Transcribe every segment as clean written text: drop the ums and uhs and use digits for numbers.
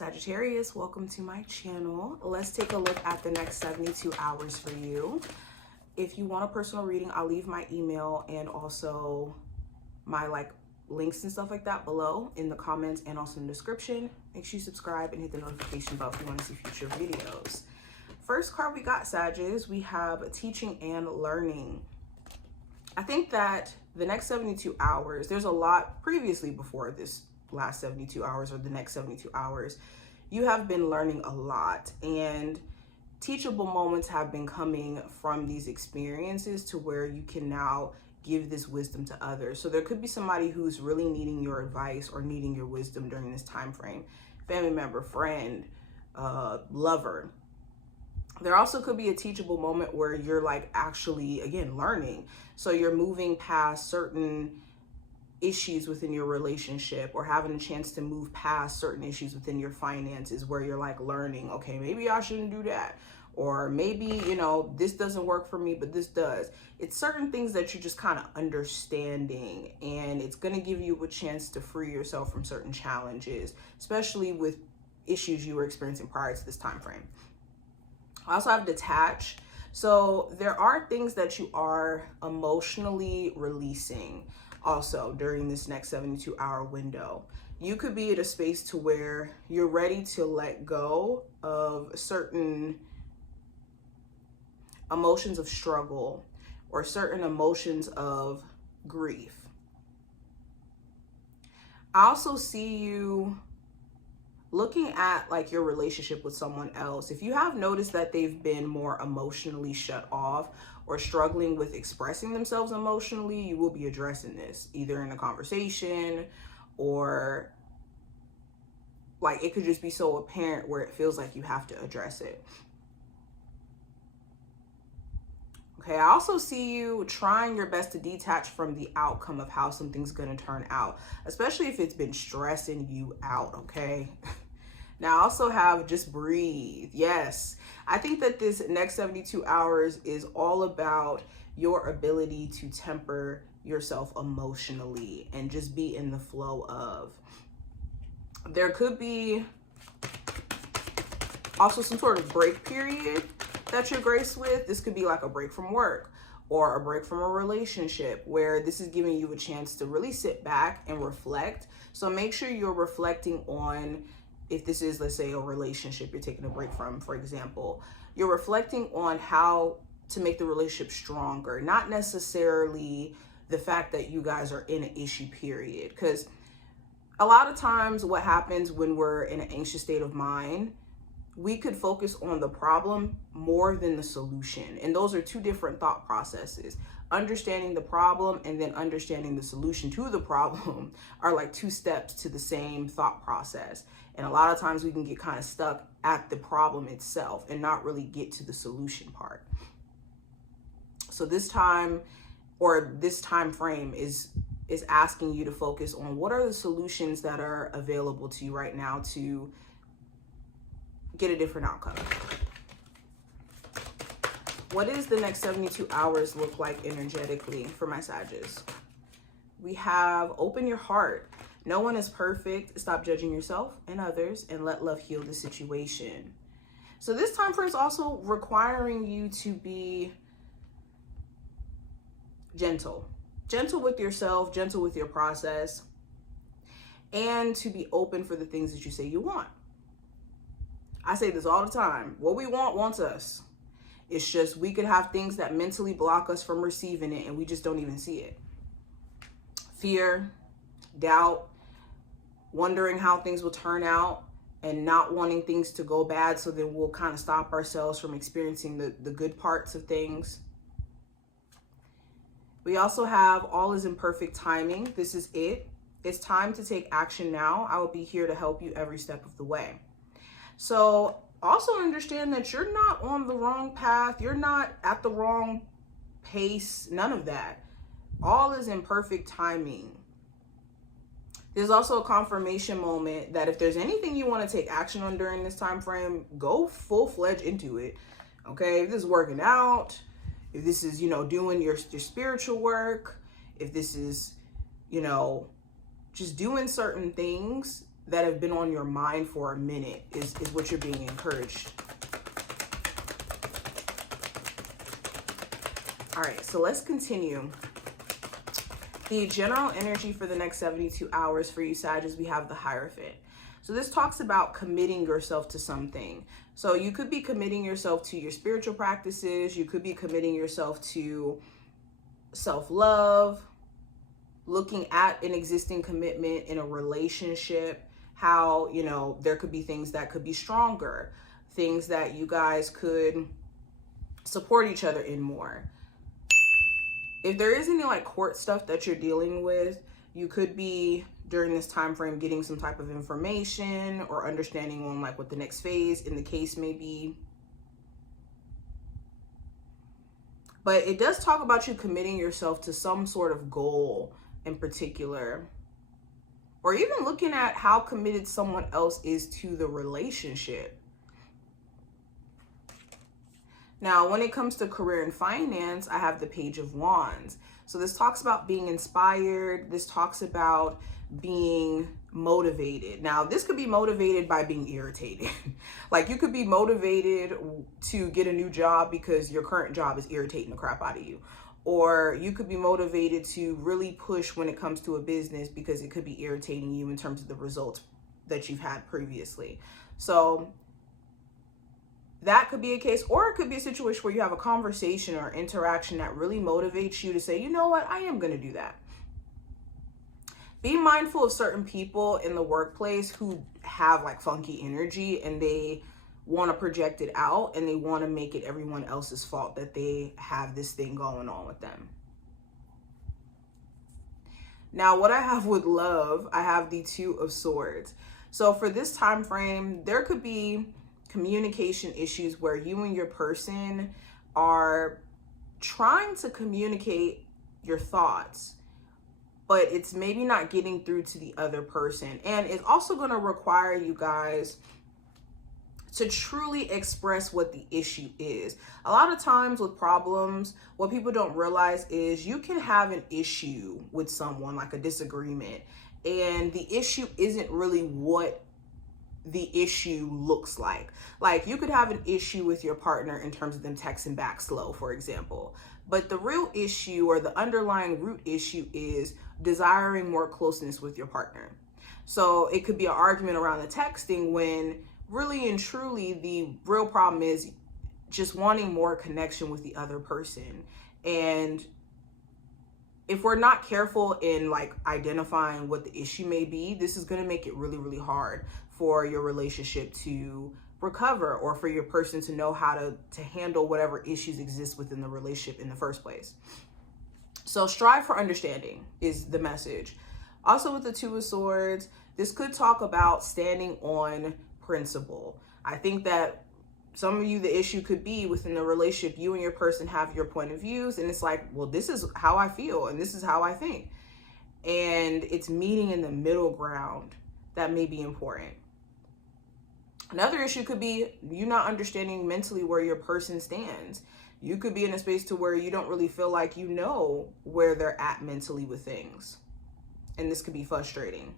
Sagittarius, welcome to my channel. Let's take a look at the next 72 hours for you. If you want a personal reading, I'll leave my email and also my links and stuff like that below in the comments and also in the description. Make sure you subscribe and hit the notification bell if you want to see future videos. First card we got, Sagittarius, we have teaching and learning. I think that the next 72 hours, there's a lot previously before this last 72 hours or the next 72 hours, you have been learning a lot, and teachable moments have been coming from these experiences to where you can now give this wisdom to others. So there could be somebody who's really needing your advice or needing your wisdom during this time frame. Family member, friend, lover. There also could be a teachable moment where you're actually, again, learning. So you're moving past certain issues within your relationship, or having a chance to move past certain issues within your finances where you're learning, okay, maybe I shouldn't do that. Or maybe, this doesn't work for me, but this does. It's certain things that you're just kind of understanding, and it's going to give you a chance to free yourself from certain challenges, especially with issues you were experiencing prior to this time frame. I also have detach. So there are things that you are emotionally releasing also during this next 72-hour window. You could be at a space to where you're ready to let go of certain emotions of struggle or certain emotions of grief. I also see you looking at your relationship with someone else. If you have noticed that they've been more emotionally shut off or struggling with expressing themselves emotionally, you will be addressing this either in a conversation, or it could just be so apparent where it feels like you have to address it. Okay, I also see you trying your best to detach from the outcome of how something's going to turn out, especially if it's been stressing you out, okay? Now, I also have just breathe. Yes, I think that this next 72 hours is all about your ability to temper yourself emotionally and just be in the flow of. There could be also some sort of break period that you're graced with. This could be a break from work or a break from a relationship, where this is giving you a chance to really sit back and reflect. So make sure you're reflecting on, if this is, let's say, a relationship you're taking a break from, for example, you're reflecting on how to make the relationship stronger, not necessarily the fact that you guys are in an issue period. Because a lot of times what happens when we're in an anxious state of mind, we could focus on the problem more than the solution. And those are two different thought processes. Understanding the problem and then understanding the solution to the problem are two steps to the same thought process. And a lot of times we can get kind of stuck at the problem itself and not really get to the solution part. So this time, or this time frame, is asking you to focus on what are the solutions that are available to you right now to get a different outcome. What does the next 72 hours look like energetically for my Sagittarius? We have open your heart. No one is perfect. Stop judging yourself and others and let love heal the situation. So this time frame is also requiring you to be gentle. Gentle with yourself, gentle with your process, and to be open for the things that you say you want. I say this all the time. What we want wants us. It's just we could have things that mentally block us from receiving it, and we just don't even see it. Fear, doubt, wondering how things will turn out, and not wanting things to go bad, so then we'll kind of stop ourselves from experiencing the good parts of things. We also have all is in perfect timing. This is it. It's time to take action now. I will be here to help you every step of the way. So also understand that you're not on the wrong path. You're not at the wrong pace. None of that. All is in perfect timing. There's also a confirmation moment that if there's anything you want to take action on during this time frame, go full-fledged into it. Okay, if this is working out, if this is, doing your spiritual work, if this is, just doing certain things, that have been on your mind for a minute is what you're being encouraged. All right, so let's continue. The general energy for the next 72 hours for you, Sagittarius, we have the Hierophant. So this talks about committing yourself to something. So you could be committing yourself to your spiritual practices. You could be committing yourself to self-love, looking at an existing commitment in a relationship, how, you know, there could be things that could be stronger, things that you guys could support each other in more. If there is any like court stuff that you're dealing with, you could be during this time frame getting some type of information or understanding on like what the next phase in the case may be. But it does talk about you committing yourself to some sort of goal in particular, or even looking at how committed someone else is to the relationship. Now, when it comes to career and finance, I have the Page of Wands. So this talks about being inspired. This talks about being motivated. Now, this could be motivated by being irritated. Like you could be motivated to get a new job because your current job is irritating the crap out of you. Or you could be motivated to really push when it comes to a business because it could be irritating you in terms of the results that you've had previously. So that could be a case, or it could be a situation where you have a conversation or interaction that really motivates you to say, you know what, I am going to do that. Be mindful of certain people in the workplace who have like funky energy and they want to project it out and they want to make it everyone else's fault that they have this thing going on with them. Now, what I have with love, I have the Two of Swords. So for this time frame, there could be communication issues where you and your person are trying to communicate your thoughts, but it's maybe not getting through to the other person. And it's also going to require you guys to truly express what the issue is. A lot of times with problems, what people don't realize is you can have an issue with someone, like a disagreement, and the issue isn't really what the issue looks like. Like you could have an issue with your partner in terms of them texting back slow, for example, but the real issue or the underlying root issue is desiring more closeness with your partner. So it could be an argument around the texting when really and truly the real problem is just wanting more connection with the other person. And if we're not careful in like identifying what the issue may be, this is going to make it really, really hard for your relationship to recover or for your person to know how to handle whatever issues exist within the relationship in the first place. So strive for understanding is the message. Also with the Two of Swords, this could talk about standing on principle. I think that some of you, the issue could be within the relationship, you and your person have your point of views and it's like, well, this is how I feel and this is how I think. And it's meeting in the middle ground that may be important. Another issue could be you not understanding mentally where your person stands. You could be in a space to where you don't really feel like you know where they're at mentally with things. And this could be frustrating.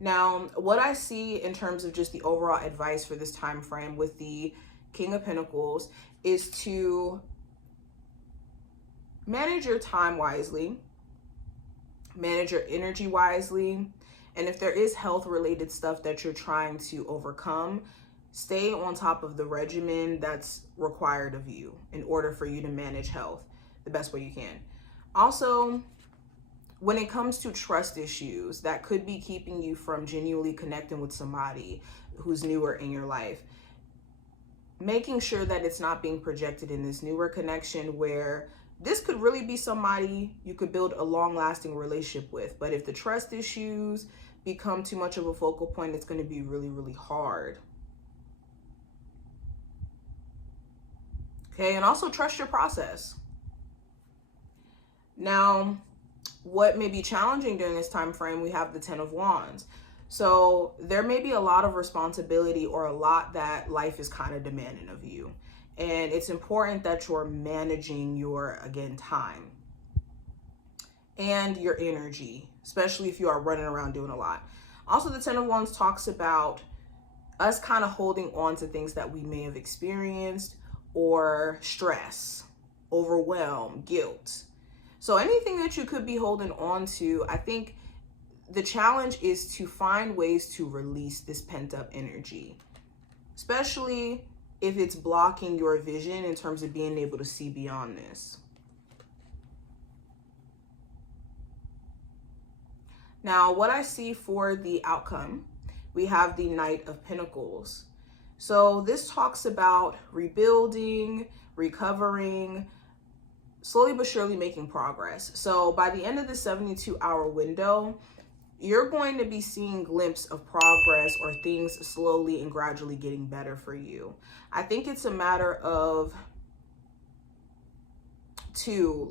Now, what I see in terms of just the overall advice for this time frame with the King of Pentacles is to manage your time wisely, manage your energy wisely, and if there is health related stuff that you're trying to overcome, stay on top of the regimen that's required of you in order for you to manage health the best way you can. Also, when it comes to trust issues that could be keeping you from genuinely connecting with somebody who's newer in your life, making sure that it's not being projected in this newer connection where this could really be somebody you could build a long-lasting relationship with. But if the trust issues become too much of a focal point, it's going to be really, really hard. Okay, and also trust your process. Now, what may be challenging during this time frame, we have the Ten of Wands. So there may be a lot of responsibility or a lot that life is kind of demanding of you. And it's important that you're managing your, again, time and your energy especially if you are running around doing a lot. Also, the 10 of Wands talks about us kind of holding on to things that we may have experienced, or stress, overwhelm, guilt. So anything that you could be holding on to, I think the challenge is to find ways to release this pent-up energy, especially if it's blocking your vision in terms of being able to see beyond this. Now, what I see for the outcome, we have the Knight of Pentacles. So this talks about rebuilding, recovering, slowly but surely making progress. So by the end of the 72-hour window, you're going to be seeing glimpses of progress or things slowly and gradually getting better for you. I think it's a matter of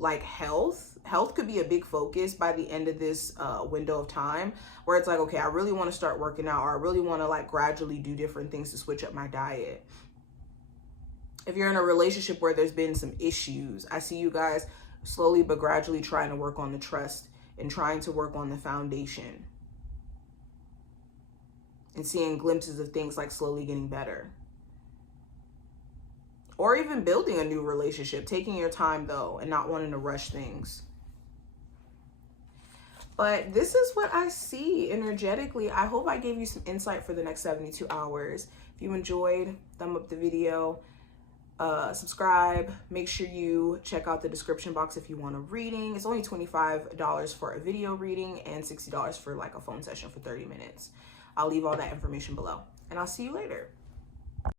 like health. Health could be a big focus by the end of this window of time, where it's like, okay, I really want to start working out, or I really want to like gradually do different things to switch up my diet. If you're in a relationship where there's been some issues, I see you guys slowly but gradually trying to work on the trust and trying to work on the foundation, and seeing glimpses of things like slowly getting better. Or even building a new relationship, taking your time though, and not wanting to rush things. But this is what I see energetically. I hope I gave you some insight for the next 72 hours. If you enjoyed, thumb up the video, subscribe. Make sure you check out the description box if you want a reading. It's only $25 for a video reading and $60 for like a phone session for 30 minutes. I'll leave all that information below, and I'll see you later.